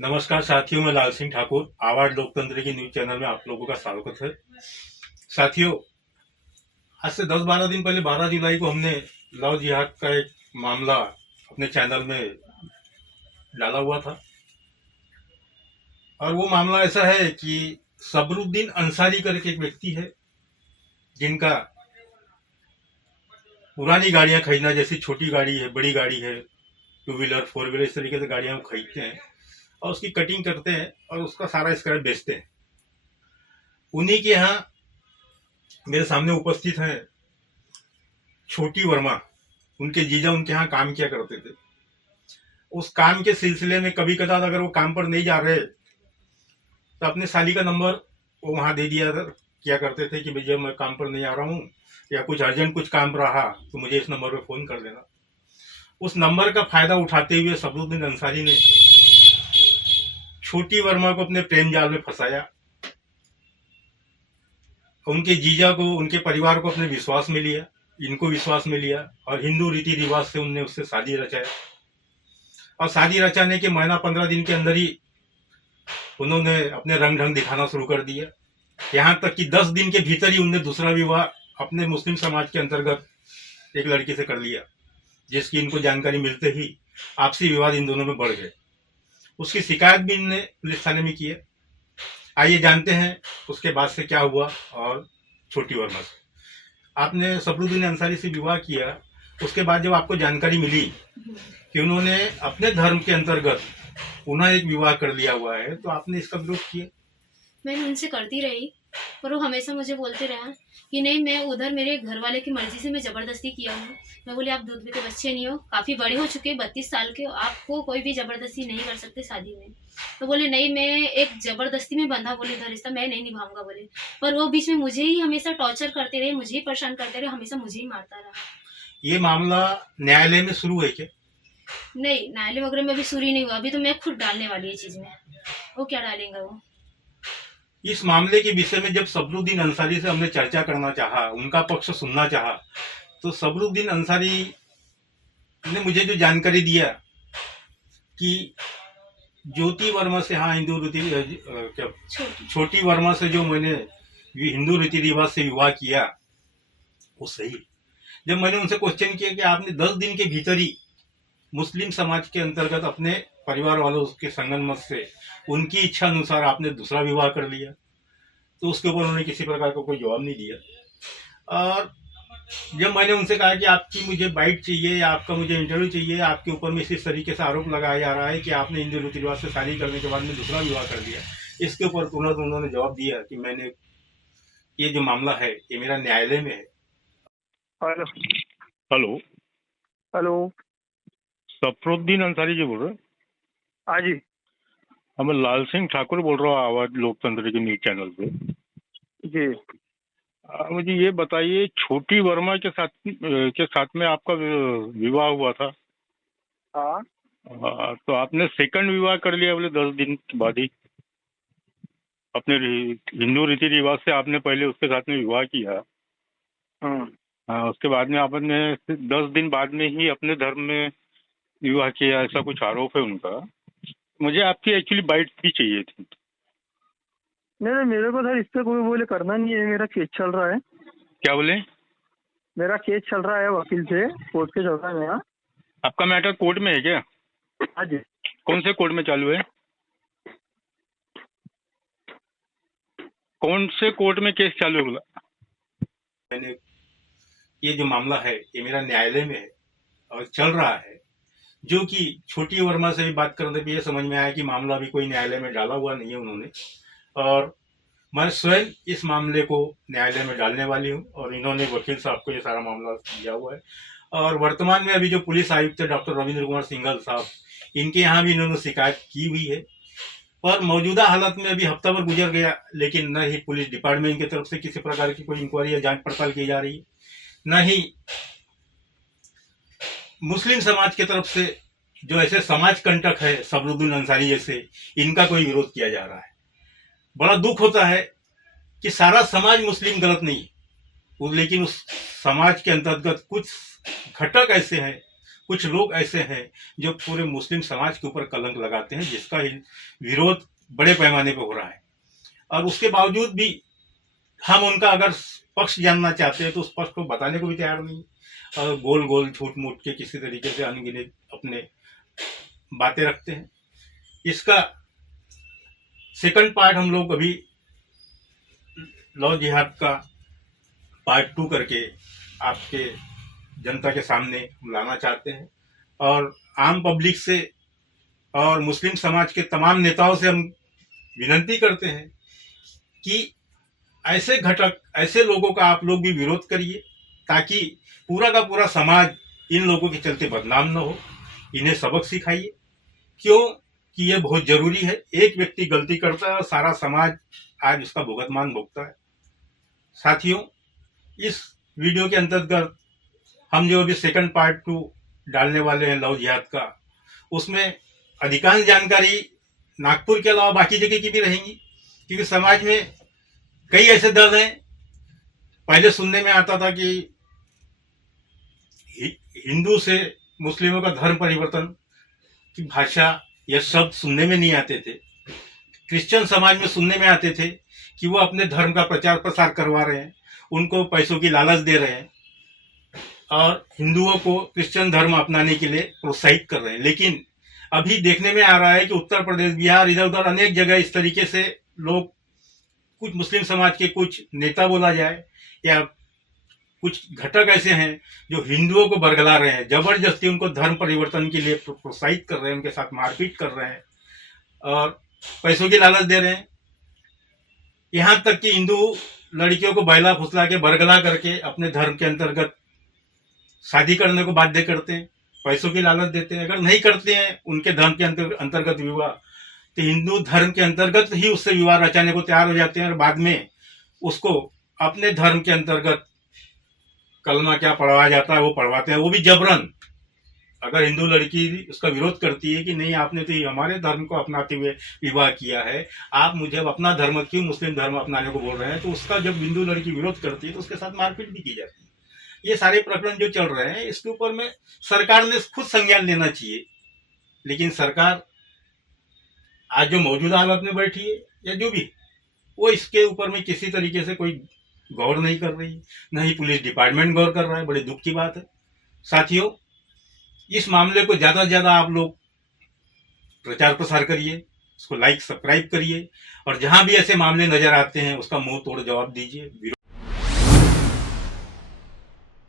नमस्कार साथियों, मैं लाल सिंह ठाकुर आवाज लोकतंत्र की न्यूज चैनल में आप लोगों का स्वागत है। साथियों, आज से 10-12 दिन पहले 12 जुलाई को हमने लव जिहाद का एक मामला अपने चैनल में डाला हुआ था और वो मामला ऐसा है कि सबरुद्दीन अंसारी करके एक व्यक्ति है जिनका पुरानी गाड़ियां खरीदना, जैसी छोटी गाड़ी है, बड़ी गाड़ी है, टू व्हीलर, फोर व्हीलर, इस तरीके से गाड़ियां वो खरीदते हैं और उसकी कटिंग करते हैं और उसका सारा स्क्रैप बेचते हैं। उन्हीं के यहाँ मेरे सामने उपस्थित हैं छोटी वर्मा। उनके जीजा उनके यहाँ काम किया करते थे। उस काम के सिलसिले में कभी कदार अगर वो काम पर नहीं जा रहे तो अपने साली का नंबर वो वहां दे दिया किया करते थे कि भैया मैं काम पर नहीं आ रहा हूँ या कुछ अर्जेंट कुछ काम रहा तो मुझे इस नंबर पे फोन कर देना। उस नंबर का फायदा उठाते हुए सबरुद्दीन अंसारी ने छोटी वर्मा को अपने प्रेम जाल में फंसाया। उनके जीजा को, उनके परिवार को अपने विश्वास में लिया, इनको विश्वास में लिया और हिंदू रीति रिवाज से उनने उससे शादी रचाया और शादी रचाने के महीना 15 दिन के अंदर ही उन्होंने अपने रंग ढंग दिखाना शुरू कर दिया। यहाँ तक कि 10 दिन के भीतर ही उनने दूसरा विवाह अपने मुस्लिम समाज के अंतर्गत एक लड़की से कर लिया, जिसकी इनको जानकारी मिलते ही आपसी विवाद इन दोनों में बढ़ गए। उसकी शिकायत भी इनने पुलिस थाने में की है। आइए जानते हैं उसके बाद से क्या हुआ। और छोटी वर्मा से आपने सबरुद्दीन अंसारी से विवाह किया, उसके बाद जब आपको जानकारी मिली कि उन्होंने अपने धर्म के अंतर्गत पुनः एक विवाह कर लिया हुआ है तो आपने इसका विरोध किया। मैंने उनसे करती रही पर वो हमेशा मुझे बोलते रहा कि नहीं, मैं उधर मेरे घर वाले की मर्जी से मैं ज़बरदस्ती किया हूँ। मैं बोली आप दूध में के बच्चे नहीं हो, काफ़ी बड़े हो चुके, 32 साल के, आपको कोई भी ज़बरदस्ती नहीं कर सकते शादी में। तो बोले नहीं, मैं एक ज़बरदस्ती में बंधा बोले था रिश्ता, मैं नहीं निभाऊंगा बोले। पर वो बीच में मुझे ही हमेशा टॉर्चर करते रहे, मुझे ही परेशान करते रहे, हमेशा मुझे ही मारता रहा। ये मामला न्यायालय में शुरू है क्या? नहीं, न्यायालय वगैरह में अभी शुरू नहीं हुआ, अभी तो मैं खुद डालने वाली है चीज़ में। वो क्या डालेंगे वो। इस मामले के विषय में जब सबरुद्दीन अंसारी से हमने चर्चा करना चाहा, उनका पक्ष सुनना चाहा, तो सबरुद्दीन अंसारी ने मुझे जो जानकारी दिया कि ज्योति वर्मा से, हाँ, हिंदू रीति क्या छोटी वर्मा से जो मैंने हिंदू रीति रिवाज से विवाह किया वो सही। जब मैंने उनसे क्वेश्चन किया कि आपने 10 दिन के भीतर ही मुस्लिम समाज के अंतर्गत अपने परिवार वालों के संगन मत से उनकी इच्छा अनुसार आपने दूसरा विवाह कर लिया, तो उसके ऊपर उन्होंने किसी प्रकार का कोई जवाब नहीं दिया। और जब मैंने उनसे कहा कि आपकी मुझे बाइट चाहिए या आपका मुझे इंटरव्यू चाहिए, आपके ऊपर में इस तरीके से आरोप लगाया जा रहा है कि आपने हिंदू रीति रिवाज से शादी करने के बाद में दूसरा विवाह कर दिया, इसके ऊपर तुरंत उन्होंने जवाब दिया कि मैंने ये जो मामला है ये मेरा न्यायालय में है। Hello hello hello. Safruddin Ansari ji बोल रहे हैं? हाँ जी मैं लाल सिंह ठाकुर बोल रहा हूँ आवाज लोकतंत्र के न्यूज चैनल पे। जी। मुझे ये बताइए, छोटी वर्मा के साथ में आपका विवाह हुआ था। हाँ तो आपने सेकंड विवाह कर लिया बोले 10 दिन के बाद ही। अपने हिंदू रीति रिवाज से आपने पहले उसके साथ में विवाह किया। हाँ, उसके बाद में आपने 10 दिन बाद में ही अपने धर्म में विवाह किया, ऐसा कुछ आरोप है उनका। मुझे आपकी एक्चुअली बाइट भी चाहिए थी। नहीं नहीं, मेरे को सर इस पे कोई बोले करना नहीं है, मेरा केस चल रहा है। क्या बोले? मेरा केस चल रहा है वकील से, कोर्ट के चल रहा है मेरा। आपका मैटर कोर्ट में है क्या? हाँ जी। कौन से कोर्ट में चालू है? कौन से कोर्ट में केस चालू है बोला? मैंने ये जो मामला है ये मेरा न्यायालय में है और चल रहा है, जो कि छोटी वर्मा से भी बात करने पे ये समझ में आया कि मामला अभी कोई न्यायालय में डाला हुआ नहीं है उन्होंने, और मैं स्वयं इस मामले को न्यायालय में डालने वाली हूँ और इन्होंने वकील साहब को ये सारा मामला दिया हुआ है। और वर्तमान में अभी जो पुलिस आयुक्त डॉक्टर रविंद्र कुमार सिंघल साहब, इनके यहाँ भी इन्होंने शिकायत की हुई है। पर मौजूदा हालत में अभी हफ्ता भर गुजर गया, लेकिन न ही पुलिस डिपार्टमेंट की तरफ से किसी प्रकार की कोई इंक्वायरी या जांच पड़ताल की जा रही है, न ही मुस्लिम समाज की तरफ से जो ऐसे समाज कंटक है सबरुद्दीन अंसारी जैसे, इनका कोई विरोध किया जा रहा है। बड़ा दुख होता है कि सारा समाज मुस्लिम गलत नहीं, लेकिन उस समाज के अंतर्गत कुछ घटक ऐसे हैं, कुछ लोग ऐसे हैं जो पूरे मुस्लिम समाज के ऊपर कलंक लगाते हैं, जिसका विरोध बड़े पैमाने पर हो रहा है। और उसके बावजूद भी हम उनका अगर पक्ष जानना चाहते हैं तो उस पक्ष को बताने को भी तैयार नहीं, और गोल गोल झूठ मूठ के किसी तरीके से अनगिनत अपने बातें रखते हैं। इसका सेकंड पार्ट हम लोग अभी लव जिहाद का पार्ट 2 करके आपके जनता के सामने लाना चाहते हैं, और आम पब्लिक से और मुस्लिम समाज के तमाम नेताओं से हम विनती करते हैं कि ऐसे घटक, ऐसे लोगों का आप लोग भी विरोध करिए, ताकि पूरा का पूरा समाज इन लोगों के चलते बदनाम न हो। इन्हें सबक सिखाइए, क्यों कि ये बहुत जरूरी है। एक व्यक्ति गलती करता है और सारा समाज आज उसका भुगतमान भुगता है। साथियों, इस वीडियो के अंतर्गत हम जो अभी सेकंड पार्ट 2 डालने वाले हैं लव जिहाद का, उसमें अधिकांश जानकारी नागपुर के अलावा बाकी जगह की भी रहेंगी, क्योंकि समाज में कई ऐसे दल हैं। पहले सुनने में आता था कि हिंदू से मुस्लिमों का धर्म परिवर्तन की भाषा या शब्द सुनने में नहीं आते थे। क्रिश्चियन समाज में सुनने में आते थे कि वो अपने धर्म का प्रचार प्रसार करवा रहे हैं, उनको पैसों की लालच दे रहे हैं और हिंदुओं को क्रिश्चियन धर्म अपनाने के लिए प्रोत्साहित कर रहे हैं। लेकिन अभी देखने में आ रहा है कि उत्तर प्रदेश, बिहार, इधर उधर अनेक जगह इस तरीके से लोग, कुछ मुस्लिम समाज के कुछ नेता बोला जाए या कुछ घटक ऐसे हैं जो हिंदुओं को बरगला रहे हैं, जबरदस्ती उनको धर्म परिवर्तन के लिए प्रोत्साहित कर रहे हैं, उनके साथ मारपीट कर रहे हैं और पैसों की लालच दे रहे हैं। यहां तक कि हिंदू लड़कियों को बहला फुसला के बरगला करके अपने धर्म के अंतर्गत शादी करने को बाध्य करते हैं, पैसों की लालच देते हैं। अगर नहीं करते हैं उनके धर्म के अंतर्गत विवाह, तो हिंदू धर्म के अंतर्गत ही उससे विवाह रचाने को तैयार हो जाते हैं और बाद में उसको अपने धर्म के अंतर्गत कलमा क्या पढ़वाया जाता है वो पढ़वाते हैं, वो भी जबरन। अगर हिंदू लड़की उसका विरोध करती है कि नहीं, आपने तो हमारे धर्म को अपनाते हुए विवाह किया है, आप मुझे अपना धर्म क्यों मुस्लिम धर्म अपनाने को बोल रहे हैं, तो उसका जब हिंदू लड़की विरोध करती है तो उसके साथ मारपीट भी की जाती है। ये सारे प्रकरण जो चल रहे हैं, इसके ऊपर में सरकार ने खुद संज्ञान लेना चाहिए। लेकिन सरकार आज जो मौजूदा हालत में बैठी है या जो भी, वो इसके ऊपर में किसी तरीके से कोई गौर नहीं कर रही, न ही पुलिस डिपार्टमेंट गौर कर रहा है। बड़े दुख की बात है। साथियों, इस मामले को ज्यादा से ज्यादा आप लोग प्रचार प्रसार करिए, इसको लाइक सब्सक्राइब करिए और जहां भी ऐसे मामले नजर आते हैं उसका मुंह तोड़ जवाब दीजिए।